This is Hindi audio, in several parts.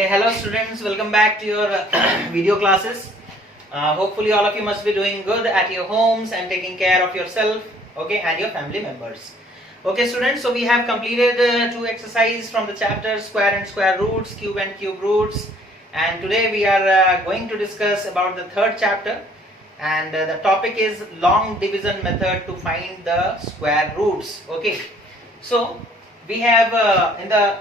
Okay, hello students, welcome back to your video classes. Hopefully all of you must be doing good at your homes and taking care of yourself, okay, and your family members. Okay students, so we have completed two exercises from the chapter square and square roots, cube and cube roots, and today we are going to discuss about the third chapter, and the topic is long division method to find the square roots. Okay, so we have in the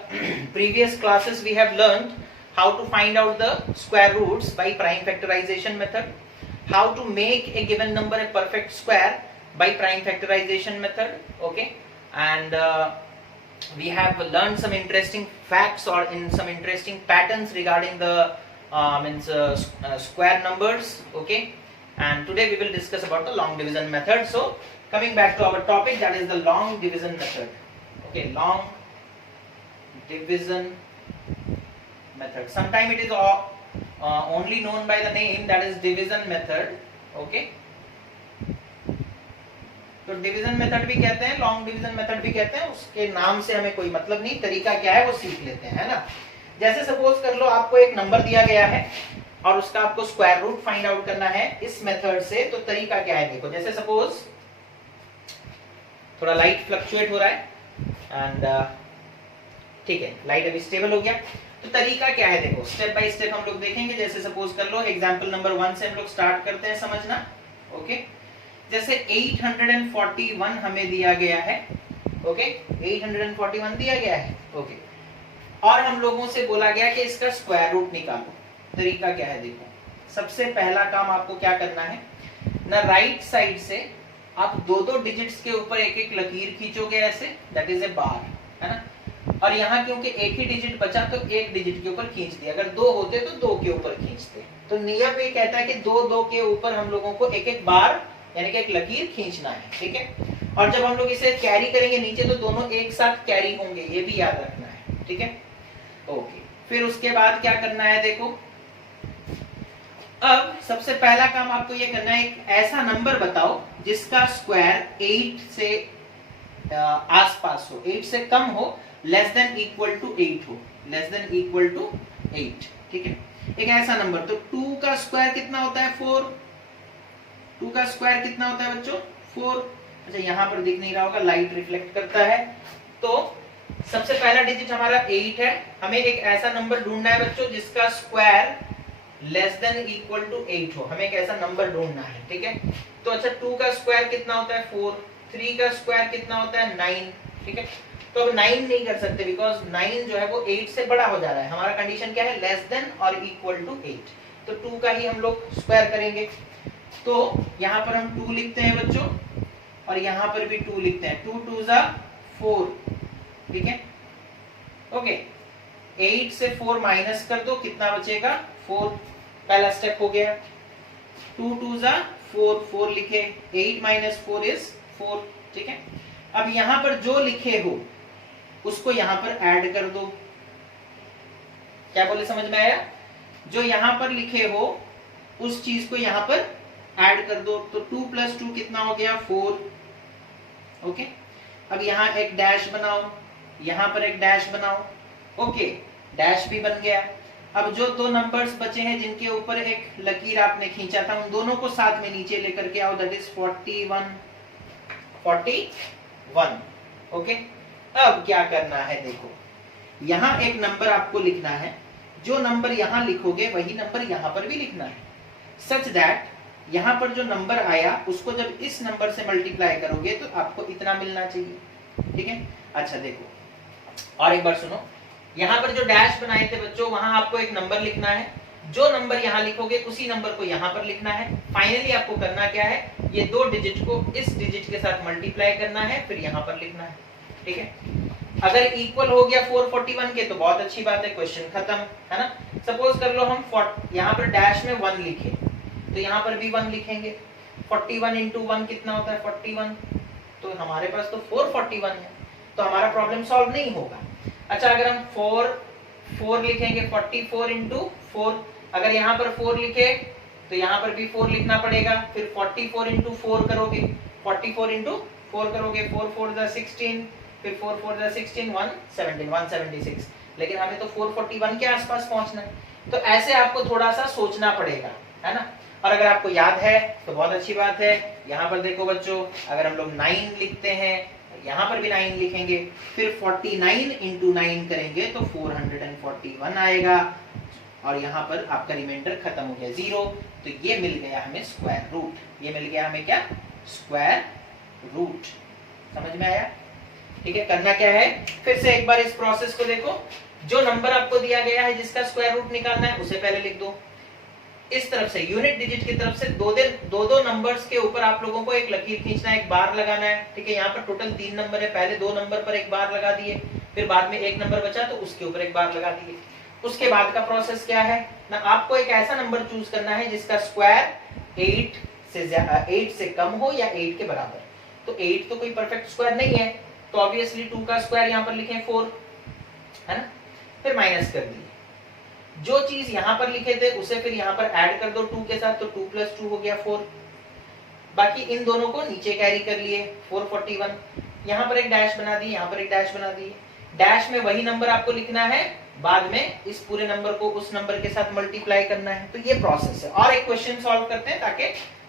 previous classes we have learned how to find out the square roots by prime factorization method, how to make a given number a perfect square by prime factorization method, okay, and we have learned some interesting facts or in some interesting patterns regarding the square numbers, okay, and today we will discuss about the long division method. So coming back to our topic, that is the long division method. Okay, long division method. Sometimes it is only known by the name, that is division method. Okay, तो डिवीजन मेथड भी कहते हैं, लॉन्ग डिवीजन मेथड भी कहते हैं, उसके नाम से हमें कोई मतलब नहीं, तरीका क्या है वो सीख लेते हैं, है ना। जैसे सपोज कर लो आपको एक नंबर दिया गया है और उसका आपको स्क्वायर रूट फाइंड आउट करना है इस मेथड से, तो तरीका क्या है देखो। जैसे सपोज थोड़ा लाइट फ्लक्चुएट हो रहा है एंड ठीक है, लाइट अभी स्टेबल हो गया, तो तरीका क्या है देखो, स्टेप बाय स्टेप हम लोग देखेंगे। जैसे सपोज कर लो एग्जांपल नंबर 1 से हम लोग स्टार्ट करते हैं समझना। ओके, जैसे 841 हमें दिया गया है, ओके, 841 दिया गया है, ओके, और हम लोगों से बोला गया कि इसका स्क्वायर रूट निकालो। तरीका क्या है देखो, सबसे पहला काम आपको क्या करना है ना, राइट साइड से आप दो डिजिट्स के ऊपर एक एक लकीर खींचोगे ऐसे, दैट इज ए बार, है ना, और यहाँ क्योंकि एक ही डिजिट बचा तो एक डिजिट के ऊपर खींच दिया, अगर दो होते तो दो के ऊपर खींचते। तो नियम ये कहता है कि दो के ऊपर हम लोगों को एक एक बार यानी कि एक लकीर खींचना है, ठीक है। और जब हम लोग इसे कैरी करेंगे नीचे तो दोनों एक साथ कैरी होंगे, ये भी याद रखना है, ठीक है। ओके, फिर उसके बाद क्या करना है देखो, अब सबसे पहला काम आपको ये करना है, एक ऐसा नंबर बताओ जिसका स्क्वायर 8 से आसपास हो, 8 से कम हो, लेस देन इक्वल टू 8 हो, लेस देन इक्वल टू 8, ठीक है, एक ऐसा नंबर। तो 2 का स्क्वायर कितना होता है 4, 2 का स्क्वायर कितना होता है बच्चों 4। अच्छा, यहां पर दिख नहीं रहा होगा, लाइट रिफ्लेक्ट करता है। तो सबसे पहला डिजिट हमारा 8 है, हमें एक ऐसा नंबर ढूंढना है बच्चों जिसका square less than equal to 8 हो, हमें एक ऐसा नंबर ढूंढना है, ठीक है। तो अच्छा, 2 का स्क्वायर कितना होता है 4, 3 का स्क्वायर कितना होता है 9, ठीक है। तो अब 9 नहीं कर सकते बिकॉज 9 जो है वो 8 से बड़ा हो जा रहा है, हमारा कंडीशन क्या है, लेस देन और इक्वल टू 8, तो 2 का ही हम लोग स्क्वायर करेंगे। तो यहाँ पर हम 2 लिखते हैं बच्चों और यहाँ पर भी 2 लिखते हैं, 2 2 जा 4, ठीक है। ओके, 8 से 4 माइनस कर दो, कितना बचेगा 4, पहला स्टेप हो गया। 2 2 जा 4, 4 लिखे, 8 माइनस 4 इज 4, ठीक है। अब यहाँ पर जो लिखे हो उसको यहाँ पर ऐड कर दो। क्या बोले, समझ में आया? जो यहाँ पर लिखे हो उस चीज को यहाँ पर ऐड कर दो, तो 2 प्लस 2 कितना हो गया 4, ओके। अब यहाँ एक डैश बनाओ, यहाँ पर एक डैश बनाओ, ओके, डैश भी बन गया। अब जो दो नंबर्स बचे हैं जिनके ऊपर एक लकीर आपने खींचा था, उन दोनों को साथ में नीचे लेकर के आओ, दैट इज 41, 41, ओके। अब क्या करना है देखो, यहाँ एक नंबर आपको लिखना है, जो नंबर यहाँ लिखोगे वही नंबर यहाँ पर भी लिखना है, सच दैट यहाँ पर जो नंबर आया उसको जब इस नंबर से मल्टीप्लाई करोगे तो आपको इतना मिलना चाहिए, ठीक है। अच्छा देखो और एक बार सुनो, यहाँ पर जो डैश बनाए थे बच्चों वहां आपको एक नंबर लिखना है, जो नंबर यहाँ लिखोगे उसी नंबर को यहाँ पर लिखना है। फाइनली आपको करना क्या है, ये दो डिजिट को इस डिजिट के साथ मल्टीप्लाई करना है, फिर यहाँ पर लिखना है, ठीक है। अगर इक्वल हो गया 441 के तो बहुत अच्छी बात है, क्वेश्चन खत्म, है ना। सपोज कर लो हम यहाँ पर डैश में 1 लिखे तो यहाँ पर भी 1 लिखेंगे, 41 इंटू 1 कितना होता है 41, तो हमारे पास तो 441 है, तो हमारा प्रॉब्लम सॉल्व नहीं होगा। अच्छा, अगर हम 4 लिखेंगे 44 इंटू 4, अगर यहाँ पर 4 लिखे तो यहाँ पर भी 4 लिखना पड़ेगा, फिर 44 इंटू 4 करोगे, 44 इंटू 4 करोगे, 4 4 16, फिर 4 4 16, 176, लेकिन हमें तो 441 के आसपास पहुंचना है। तो ऐसे आपको थोड़ा सा सोचना पड़ेगा, है ना। और अगर आपको याद है तो बहुत अच्छी बात है। यहाँ पर देखो बच्चों, अगर हम लोग 9 लिखते हैं, यहाँ पर भी 9 लिखेंगे, फिर 49 इंटू 9 करेंगे तो 441 आएगा, और यहाँ पर आपका रिमाइंडर खत्म हो गया 0। तो ये मिल गया हमें स्क्वायर रूट। ये मिल गया हमें क्या? Square root. समझ में आया? ठीक है, करना क्या है, फिर से एक बार इस प्रोसेस को देखो। जो नंबर आपको दिया गया है जिसका स्क्वायर रूट निकालना है उसे पहले लिख दो। इस तरफ से यूनिट डिजिट की तरफ से दो नंबर्स के ऊपर आप लोगों को एक लकीर खींचना है, एक बार लगाना है। ठीक है, यहाँ पर टोटल 3 नंबर है, पहले 2 नंबर पर एक बार लगा दिए, फिर बाद में 1 नंबर बचा तो उसके ऊपर एक बार लगा दिए। उसके बाद का प्रोसेस क्या है ना, आपको एक ऐसा नंबर चूज करना है जिसका स्क्वायर 8 से कम हो या 8 के बराबर। तो 8 तो कोई परफेक्ट स्क्वायर नहीं है, तो ऑब्वियसली 2 का स्क्वायर यहाँ पर लिखें 4, है ना। फिर माइनस कर दिए, जो चीज यहाँ पर लिखे थे उसे फिर यहाँ पर ऐड कर दो 2 के साथ, तो 2 + 2 हो गया 4। बाकी इन दोनों को नीचे कैरी कर लिए 441। यहाँ पर एक डैश बना दी, यहाँ पर एक डैश बना दी। डैश में वही नंबर आपको लिखना है, बाद में इस पूरे नंबर को उस नंबर के साथ मल्टीप्लाई करना है। तो ये प्रोसेस है। और एक क्वेश्चन सॉल्व करते हैं ताकि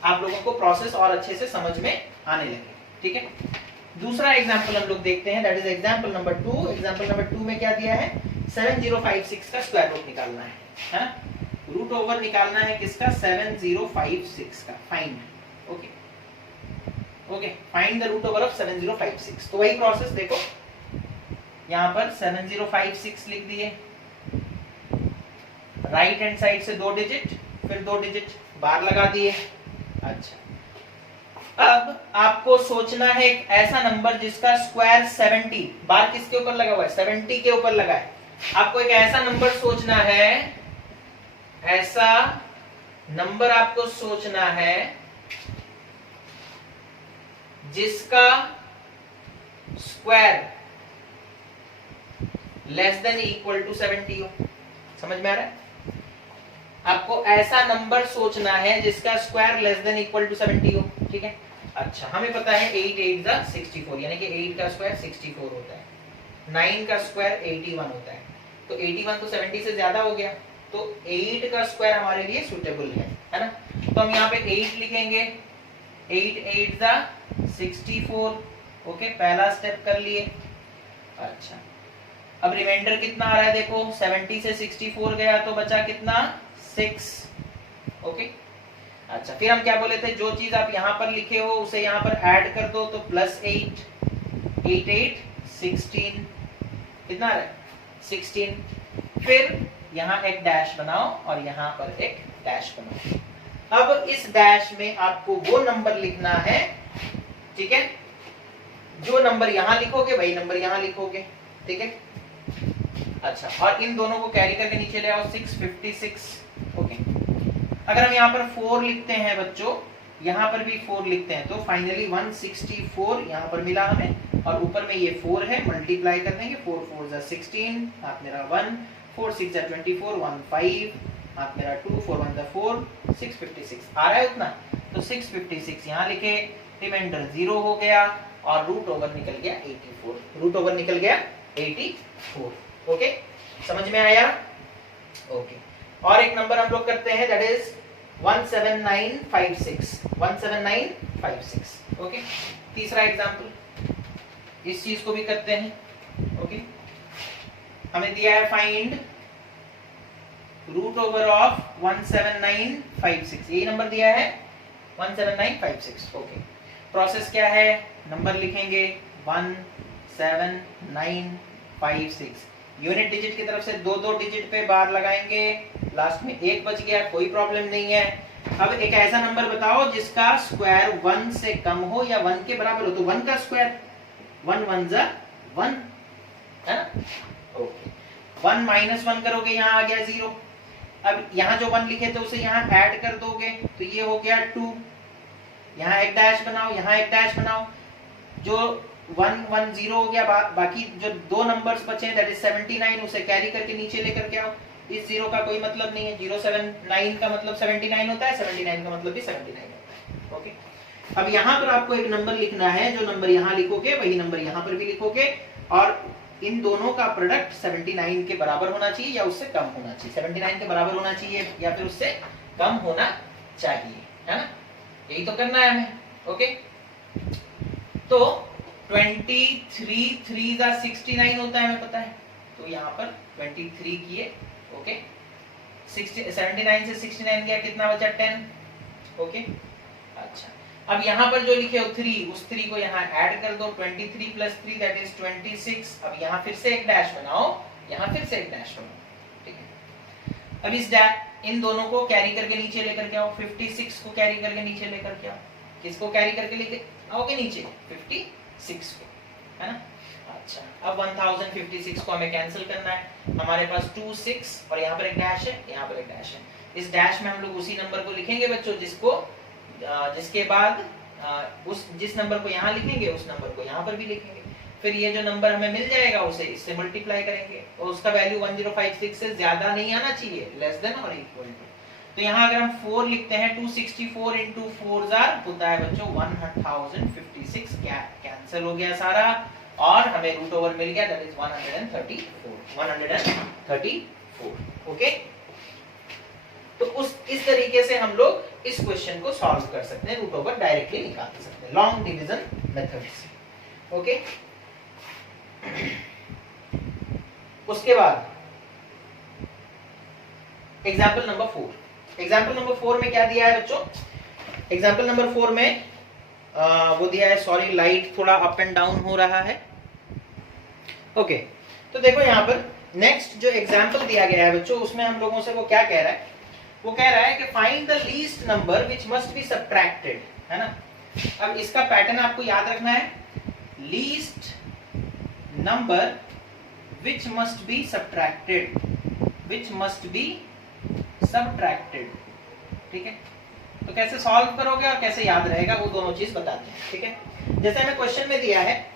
आप लोगों को प्रोसेस और अच्छे से समझ में आने लगे। ठीक है, दूसरा एग्जांपल हम लोग देखते हैं, that is example number 2। Example number 2 में क्या दिया है, 7056 का स्क्वायर रूट निकालना है, रूट ओवर निकालना है किसका, 7056 का। Find, okay, find the root over of 7056। तो वही प्रोसेस देखो, यहाँ पर 7056 लिख दिए, राइट हैंड साइड से 2 डिजिट, फिर 2 डिजिट बार लगा दिए। अच्छा, अब आपको सोचना है एक ऐसा नंबर जिसका स्क्वायर 70, बार किसके ऊपर लगा हुआ है, 70 के ऊपर लगा है। आपको एक ऐसा नंबर सोचना है, ऐसा नंबर आपको सोचना है जिसका स्क्वायर < 70 हो। समझ में आ रहा है? आपको ऐसा नंबर सोचना है जिसका स्क्वायर < 70 हो। ठीक है, अच्छा, हमें पता है 8 8 जा 64, यानी कि 8 का स्क्वायर 64 होता है, 9 का स्क्वायर 81 होता है। तो 81 तो 70 से ज्यादा हो गया, तो 8 का स्क्वायर हमारे लिए सुटेबल है ना। तो हम यहाँ पे 8 लिखेंगे, 8 8 जा 64। ओके, पहला स्टेप कर लिए। अच्छा, अब रिमाइंडर कितना आ रहा है देखो, 70 से 64 गया तो बचा कितना, 6। ओके, अच्छा, फिर हम क्या बोले थे, जो चीज आप यहाँ पर लिखे हो उसे यहाँ पर ऐड कर दो, तो +8 8 8 16, कितना आ रहा है, 16। फिर यहाँ एक डैश बनाओ और यहाँ पर एक डैश बनाओ। अब इस डैश में आपको वो नंबर लिखना है, ठीक है, जो नंबर यहाँ लिखोगे वही नंबर यहाँ लिखोगे। ठीक है, अच्छा, और इन दोनों को कैरी करके नीचे ले आओ, 656। ओके, अगर हम यहाँ पर 4 लिखते हैं बच्चों, यहाँ पर भी 4 लिखते हैं, तो फाइनली 164 यहाँ पर मिला हमें, और ऊपर में ये 4 है, मल्टीप्लाई कर देंगे, 4 4 जा 16, हाथ मेरा 1, 4 6 जा 24, 1 5, हाथ मेरा 2, 4 1 जा 4, 656 आ रहा है उतना। तो 656 यहाँ लिखे, रिमाइंडर 0 हो गया, और रूट ओवर निकल गया 84। रूट ओवर निकल गया 84। ओके, समझ में आया? ओके, और एक नंबर हम लोग करते हैं, दैट इज 17956। 17956। ओके, तीसरा एग्जांपल, इस चीज को भी करते हैं। ओके, हमें दिया है फाइंड रूट ओवर ऑफ 17956, यही नंबर दिया है 17956। ओके, प्रोसेस क्या है, नंबर लिखेंगे 17956, यूनिट डिजिट की तरफ से 2 डिजिट पे बार लगाएंगे, लास्ट में 1 बच गया, कोई प्रॉब्लम नहीं है। अब एक ऐसा नंबर बताओ जिसका स्क्वायर 1 से कम हो या 1 के बराबर हो। तो 1 का स्क्वायर 1 1 जा 1, है ना। ओके, 1 - 1 करोगे, यहाँ आ गया 0। अब यहाँ जो 1 लिखे थे उसे यहाँ ऐड कर दोगे, तो ये हो गया 2। यहाँ एक डैश बनाओ, यहाँ एक डैश बनाओ, जो 1 1 0 हो गया, बाकी जो 2 नंबर्स बचे हैं दैट इज 79, उसे कैरी करके नीचे लेकर के आओ। इस 0 का कोई मतलब नहीं है, 079 का मतलब 79 होता है, 79 का मतलब भी 79 होता है। ओके, अब यहाँ पर आपको एक नंबर लिखना है, जो नंबर यहाँ लिखोगे वही नंबर यहाँ पर भी लिखोगे, और इन दोनों का प्रोडक्ट 79 के बराबर होना चाहिए या उससे कम होना चाहिए। 79 के बराबर होना चाहिए या फिर उससे कम होना चाहिए, है ना, यही तो करना है हमें। ओके, तो 23 3 जा 69 होता है, हमें पता है, तो यहाँ पर 23 किए। ओके, 79 से 69 गया, कितना बचा 10। ओके, अच्छा, अब यहाँ पर जो लिखे हो 3, उस 3 को यहाँ ऐड कर दो, 23 प्लस 3 दैट इज 26। अब यहाँ फिर से एक डैश बनाओ, यहाँ फिर से एक डैश बनाओ, ठीक है। अब इस इन दोनों को कैरी करके नीचे लेकर के आओ, 56 को कैरी करके नीचे लेकर के आओ। किसको कैरी करके लेके आओगे नीचे? 56 को, है ना। अच्छा, अब 1056 को हमें कैंसिल करना है। हमारे पास 2 6 और यहाँ पर एक डैश है, यहाँ पर एक डैश है। इस डैश में हम लोग उसी नंबर को लिखेंगे बच्चों जिसके बाद जिस नंबर को यहाँ लिखेंगे उस नंबर को यहाँ पर भी लिखेंगे। फिर ये जो नंबर हमें मिल जाएगा उसे इससे मल्टीप्लाई करेंगे और उसका वैल्यू 1056 से ज्यादा नहीं आना चाहिए, लेस देन और इक्वल टू। तो यहाँ अगर हम 4 लिखते हैं, 264 इंटू 4 होता है बच्चों 1056। कैंसिल हो गया सारा और हमें रूट ओवर मिल गया, दैट इज 134। ओके, तो इस तरीके से हम लोग इस क्वेश्चन को सॉल्व कर सकते हैं, रूट ओवर डायरेक्टली निकाल सकते हैं लॉन्ग डिवीजन मेथड से। ओके, उसके बाद एग्जाम्पल नंबर 4। एग्जाम्पल नंबर 4 में क्या दिया है बच्चों? एग्जाम्पल नंबर 4 में वो दिया है, सॉरी लाइट थोड़ा अप एंड डाउन हो रहा है। ओके, तो देखो यहाँ पर नेक्स्ट जो एग्जाम्पल दिया गया है बच्चों, उसमें हम लोगों से वो क्या कह रहा है? वो कह रहा है कि find the least number which must be subtracted, है ना। अब इसका पैटर्न आपको याद रखना है, least number which must be subtracted, ठीक है। तो कैसे सॉल्व करोगे और कैसे याद रहेगा वो दोनों चीज बताते हैं, ठीक है। जैसे हमें क्वेश्चन में दिया है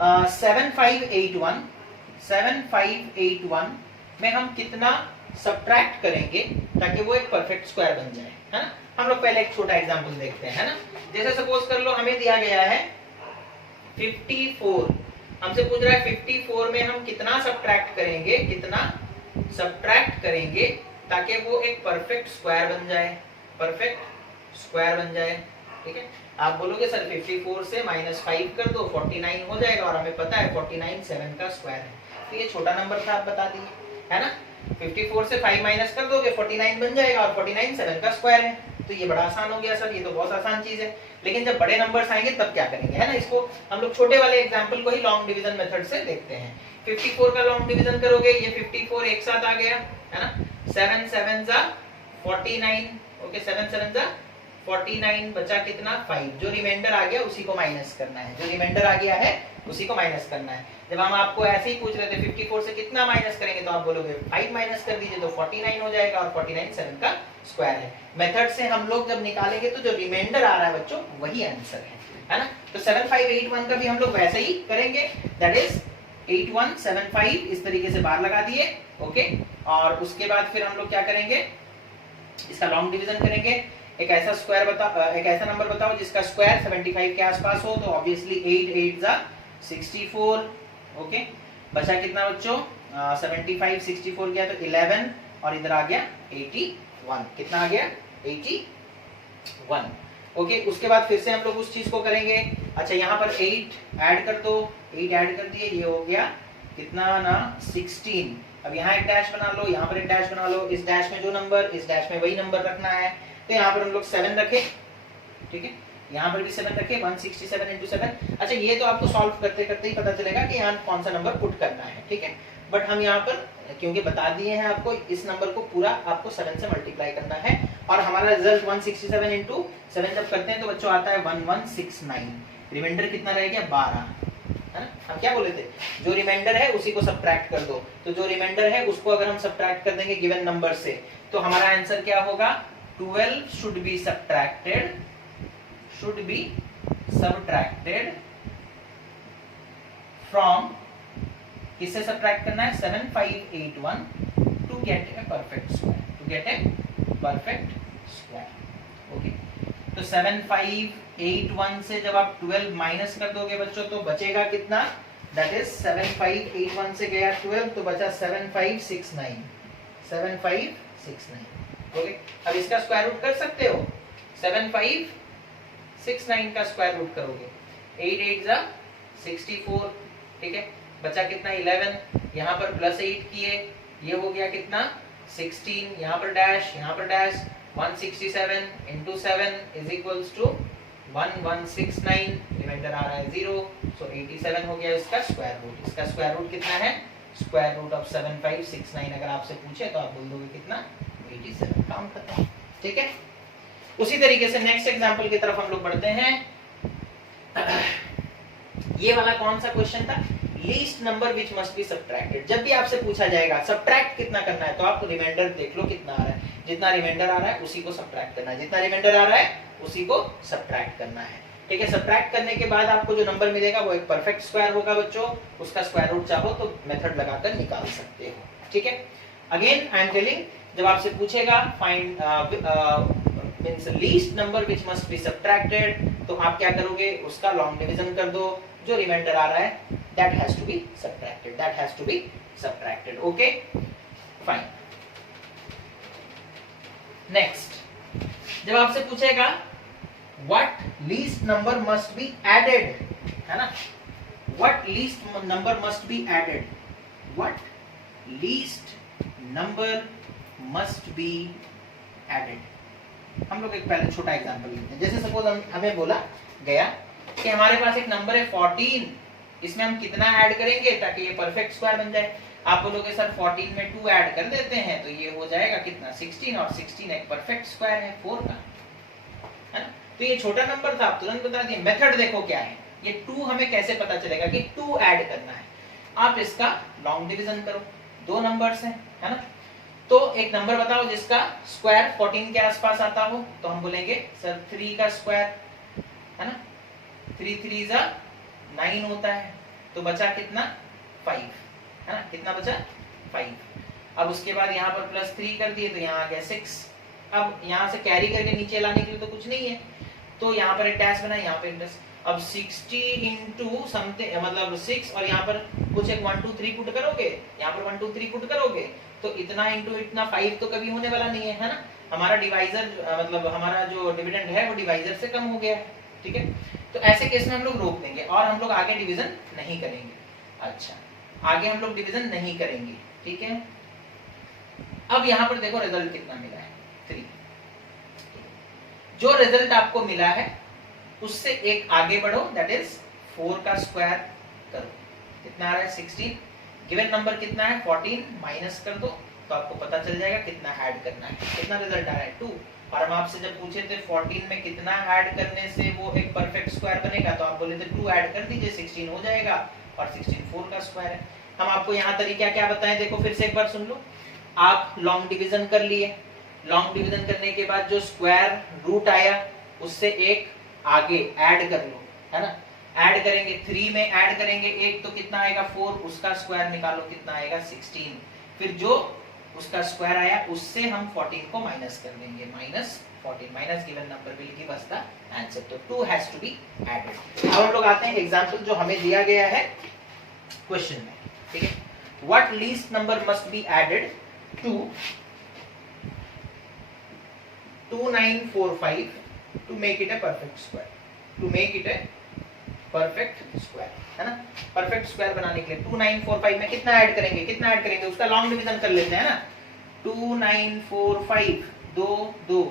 7581 में हम कितना सब्ट्रैक्ट करेंगे ताकि वो एक परफेक्ट स्क्वायर बन जाए, है ना। हम लोग पहले एक छोटा एग्जांपल देखते हैं, है ना। जैसे सपोज कर लो हमें दिया गया है 54, हमसे पूछ रहा है 54 में हम कितना सब्ट्रैक्ट करेंगे ताकि वो एक परफेक्ट स्क्वायर बन जाए, ठीक है। आप बोलोगे सर 54 से -5 कर दो 49 हो जाएगा, और हमें पता है 49 7 का स्क्वायर है, तो ये छोटा नंबर था, आप बता दिए, है ना। 54 से 5 माइनस कर दोगे 49 बन जाएगा, और 49 7 का स्क्वायर है, तो ये बड़ा आसान हो गया सर, ये तो बहुत आसान चीज है। लेकिन जब बड़े नंबर्स आएंगे तब क्या करेंगे, है ना। इसको हम लोग छोटे वाले एग्जांपल को ही लॉन्ग डिवीजन मेथड से देखते हैं। 54 का लॉन्ग डिवीजन करोगे, ये 54 एक साथ आ गया, है ना। 7 7 जा 49, ओके, 7 7 जा 49, बचा कितना 5, जो रिमाइंडर आ गया उसी को माइनस करना है, जब हम आपको ऐसे ही पूछ रहे थे 54 से कितना माइनस करेंगे, तो आप बोलोगे 5 माइनस कर दीजिए, तो 49 हो जाएगा, और 49 7 का स्क्वायर है। मेथड से हम लोग जब निकालेंगे तो जो रिमाइंडर आ रहा है बच्चों वही आंसर है ना। तो 7581 का भी हम लोग वैसे ही करेंगे, दैट इज 8175 इस तरीके से बार लगा दिए, ओके। और उसके बाद फिर हम लोग क्या करेंगे, इसका लॉन्ग डिवीजन करेंगे। एक ऐसा नंबर बताओ जिसका स्क्वायर 75 के आसपास हो, तो ऑब्वियसली 8 8 जा 64, ओके। बचा कितना बच्चों 75 64 गया तो 11, और इधर आ गया 81, कितना आ गया 81, ओके। उसके बाद फिर से हम लोग उस चीज को करेंगे। अच्छा, यहाँ पर 8 ऐड कर दो, 8 ऐड कर दिए, ये हो गया कितना ना 16। अब यहाँ एक डैश बना लो, यहाँ पर एक डैश बना लो, इस डैश में जो नंबर, इस डैश में वही नंबर रखना है, तो यहाँ पर हम लोग 7 रखे, ठीक है। यहाँ पर भी 7 रखे, 167 इंटू 7। अच्छा, ये तो आपको सॉल्व करते करते ही पता चलेगा कि यहाँ कौन सा नंबर पुट करना है, ठीक है। बट हम यहाँ पर क्योंकि बता दिए हैं आपको, इस नंबर को पूरा आपको 7 से मल्टीप्लाई करना है, और हमारा रिजल्ट 167 इंटू 7 जब करते हैं तो बच्चों आता है 1169। रिमाइंडर कितना रह गया 12, है ना। हम क्या बोले थे, जो रिमाइंडर है उसी को सब्ट्रैक्ट कर दो, तो जो रिमाइंडर है उसको अगर हम सब्ट्रैक्ट कर देंगे गिवन नंबर से, तो हमारा आंसर क्या होगा, 12 should be subtracted from, किससे सब्ट्रैक्ट करना है 7581 to get a perfect square, okay. तो 7581 से जब आप 12 माइनस कर दोगे बच्चों तो बचेगा कितना दैट इज 7581 से गया 12 तो बचा 7569 7569। ओके, अब इसका स्क्वायर रूट कर सकते हो, 7569 का स्क्वायर रूट करोगे 8 8 जा 64, ठीक है, बचा कितना 11, यहाँ पर +8 किए, ये हो गया कितना 16, यहाँ पर dash 167 into 7 is equals to 1169, reminder आ रहा है 0, सो 87 हो गया इसका स्क्वायर रूट। इसका स्क्वायर रूट कितना है, स्क्वायर रूट ऑफ 7569 अगर आपसे पूछे तो आप बोल दोगे कितना 87, काम खत्म, ठीक है। उसी तरीके से नेक्स्ट एग्जांपल की तरफ हम लोग बढ़ते हैं। ये वाला कौन सा क्वेश्चन था, least number which must be subtracted. जब भी आपसे पूछा जाएगा सब्ट्रैक्ट कितना करना है तो आप रिमाइंडर देख लो कितना आ रहा है, जितना रिमाइंडर आ रहा है उसी को सब्ट्रैक्ट करना है, जितना रिमाइंडर आ रहा है उसी को सब्ट्रैक्ट करना है, ठीक है। सब्ट्रैक्ट करने के बाद आपको जो नंबर मिलेगा वो एक परफेक्ट स्क्वायर होगा बच्चों, उसका स्क्वायर रूट चाहो तो मेथड लगाकर निकाल सकते हो, ठीक है। अगेन आई एम टेलिंग, जब आपसे पूछेगा find means least number which must be subtracted, तो आप क्या करोगे, उसका लॉन्ग डिवीजन कर दो, जो रिमाइंडर आ रहा है that has to be subtracted, okay, fine। next, जब आपसे पूछेगा what least number must be added, है ना, what least number must be added, what least number must be added। हम लोग एक पहले छोटा एग्जांपल लेते हैं, जैसे सपोज हमें बोला गया कि हमारे पास एक नंबर है 14, इसमें हम कितना ऐड करेंगे ताकि ये परफेक्ट स्क्वायर बन जाए। आप बोलोगे सर 14 में 2 ऐड कर देते हैं तो ये हो जाएगा कितना 16, और 16 एक परफेक्ट स्क्वायर है 4 का, है ना। तो ये छोटा नंबर था, आप तुरंत बता दिए। मेथड देखो क्या है, ये 2 हमें कैसे पता चलेगा कि 2 ऐड करना है, आप इसका लॉन्ग डिवीजन करो, 2 नंबर्स हैं, है ना। तो एक नंबर बताओ जिसका स्क्वायर 14 के आसपास आता हो, तो हम बोलेंगे सर 3 का स्क्वायर, है ना, 3 3 जा 9 होता है, तो बचा कितना 5, है ना, कितना बचा 5। अब उसके बाद यहाँ पर +3 कर दिए तो यहाँ आ गया 6। अब यहाँ से कैरी करके नीचे लाने के लिए तो कुछ नहीं है, तो यहाँ पर एक डैश बना, यहाँ पे एक डैश। अब 60 इंटू समथिंग मतलब 6, और यहाँ पर कुछ एक 1 2 3 पुट करोगे, यहाँ पर 1 2 3 पुट करोगे तो इतना इंटू इतना 5 तो कभी होने वाला नहीं है ना। हमारा डिवाइजर मतलब हमारा जो डिविडेंड है वो डिवाइजर से कम हो गया है, ठीक है। तो ऐसे केस में हम लोग रोक देंगे और हम लोग आगे डिवीजन नहीं करेंगे। अच्छा, आगे हम लोग डिवीजन नहीं करेंगे, ठीक है। अब यहाँ पर देखो रिजल्ट कितना मिला है 3। जो रिजल्ट आपको मिला है उससे एक आगे बढ़ो, दैट इज 4 का स्क्वायर करो, कितना आ रहा है 16। गिवन नंबर कितना है 14, माइनस कर दो तो आपको पता चल जाएगा कितना ऐड करना है, कितना रिजल्ट आ रहा है 2। और हम आपसे जब पूछे थे 14 में कितना ऐड करने से वो एक परफेक्ट स्क्वायर बनेगा, तो आप बोले थे 2 ऐड कर दीजिए 16 हो जाएगा, और 16 4 का स्क्वायर है। हम आपको यहाँ तरीका क्या बताएं, देखो फिर से एक बार सुन लो। आप लॉन्ग डिवीजन कर लिए, लॉन्ग डिवीजन करने के बाद जो स्क्वायर रूट आया उससे एक आगे ऐड कर लो, है ना। ऐड करेंगे 3 में ऐड करेंगे 1 तो कितना आएगा 4, उसका स्क्वायर निकालो कितना आएगा 16। फिर जो उसका स्क्वायर आया उससे हम 14 को माइनस कर देंगे, -14 minus given number will give us the answer. तो 2 हैज टू बी एडेड। अब हम लोग आते हैं एग्जांपल जो हमें दिया गया है क्वेश्चन में, ठीक है। What least number must be added to 2945 to make it a perfect square, to make it a perfect square, है ना। परफेक्ट स्क्वायर बनाने के लिए 2945 में कितना ऐड करेंगे, उसका लॉन्ग डिवीजन कर लेते हैं ना। 2945 2 2,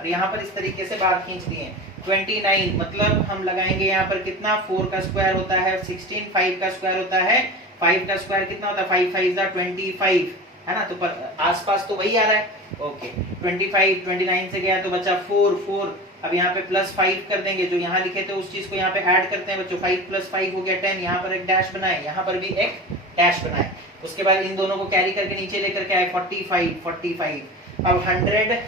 और यहाँ पर इस तरीके से बाहर खींच दिए 29, मतलब हम लगाएंगे यहाँ पर कितना 4 का स्क्वायर होता है 16, 5 का स्क्वायर होता है 5 का स्क्वायर कितना होता है 5 5 25, है ना। तो आसपास तो वही आ रहा है, ओके। 25 29 से गया तो बचा 4 4। अब यहाँ पे +5 कर देंगे, जो यहाँ लिखे थे उस चीज को यहाँ पे ऐड करते हैं बच्चों। 5 + 5 हो गया 10, यहाँ पर एक डैश बनाए, यहाँ पर भी एक डैश बनाए। उसके बाद इन दोनों को कैरी करके नीचे लेकर के आए 45। अब 100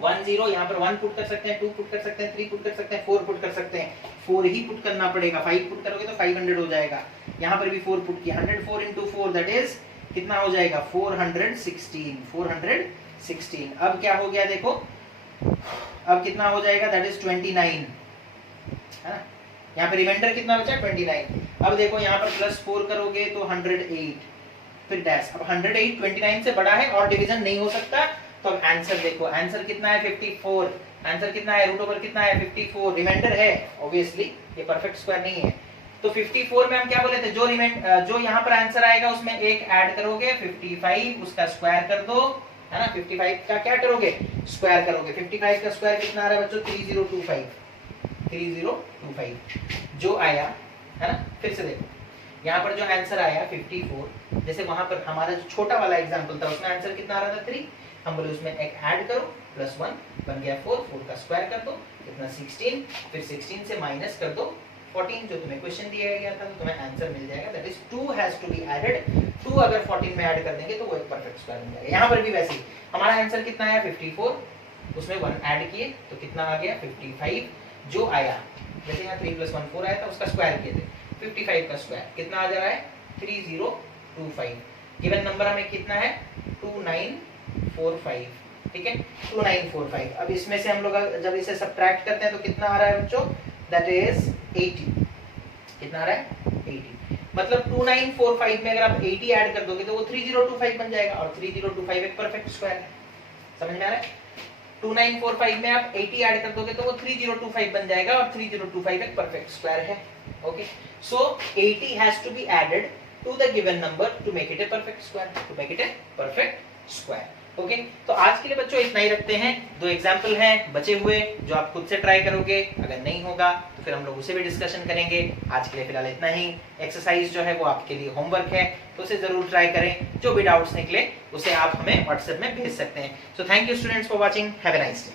1 0, यहाँ पर 1 पुट कर सकते हैं, 2 पुट कर सकते हैं, 3 पुट कर सकते हैं, 4 पुट कर सकते हैं। 4 ही पुट करना पड़ेगा, 5 पुट करोगे तो 500 हो जाएगा। यहाँ पर भी 4 पुट किया, 104 × 4 दैट इज कितना हो जाएगा 416। अब क्या हो गया देखो, अब कितना हो जाएगा दैट इज 29, है ना। यहाँ पे रिमाइंडर कितना बचा 29। अब देखो यहाँ पर +4 करोगे तो 108, फिर डैश। अब 108 29 से बड़ा है और डिवीजन नहीं हो सकता, तो अब आंसर देखो, आंसर कितना है 54। आंसर कितना है, रूट ओवर कितना है 54, रिमाइंडर है ऑब्वियसली, ये परफेक्ट स्क्वायर नहीं है। तो 54 में हम क्या बोले थे, जो यहाँ पर आंसर आएगा उसमें एक ऐड करोगे 55, उसका स्क्वायर कर दो, है ना। 55 का क्या करोगे, स्क्वायर करोगे। 55 का स्क्वायर कितना आ रहा है बच्चों, 3025 जो आया, है ना। फिर से देखो यहाँ पर जो आंसर आया 54, जैसे वहां पर हमारा जो छोटा वाला एग्जांपल था उसमें आंसर कितना आ रहा था 3, हम बोले उसमें एक ऐड करो +1 बन गया 4, 4 का स्क्वायर कर दो कितना 16, फिर 16 से माइनस कर दो 14 जो तुम्हें क्वेश्चन दिया गया था, तो तुम्हें आंसर मिल जाएगा, that is 2 has to be added. 2 अगर 14 में ऐड कर देंगे तो वो एक परफेक्ट स्क्वायर बन जाएगा। यहाँ पर भी वैसे ही हमारा आंसर कितना आया 54, उसमें 1 ऐड किए तो कितना आ गया 55, जो आया जैसे यहाँ 3 + 1 4 आया था उसका स्क्वायर किए थे, 55 का स्क्वायर कितना आ जा रहा है 3025। गिवन नंबर हमें कितना है 2945, ठीक है 2945। अब इसमें से हम लोग जब इसे सब्ट्रैक्ट करते हैं तो कितना आ रहा है बच्चों, दैट इज 80। कितना आ रहा है 80, मतलब 2945 में अगर आप 80 ऐड कर दोगे तो वो 3025 बन जाएगा, और 3025 एक परफेक्ट स्क्वायर है। समझ में आ रहा है, 2945 में आप 80 ऐड कर दोगे तो वो 3025 बन जाएगा, और 3025 एक परफेक्ट स्क्वायर है। Okay, so 80 has to be added to the given number to make it a perfect square, to make it a perfect square. Okay, तो आज के लिए बच्चों इतना ही रखते हैं। 2 एग्जाम्पल हैं बचे हुए जो आप खुद से ट्राई करोगे, अगर नहीं होगा तो फिर हम लोग उसे भी डिस्कशन करेंगे। आज के लिए फिलहाल इतना ही। एक्सरसाइज जो है वो आपके लिए होमवर्क है, तो उसे जरूर ट्राई करें। जो भी डाउट्स निकले उसे आप हमें व्हाट्सएप में भेज सकते हैं। So thank you students for watching, have a nice day.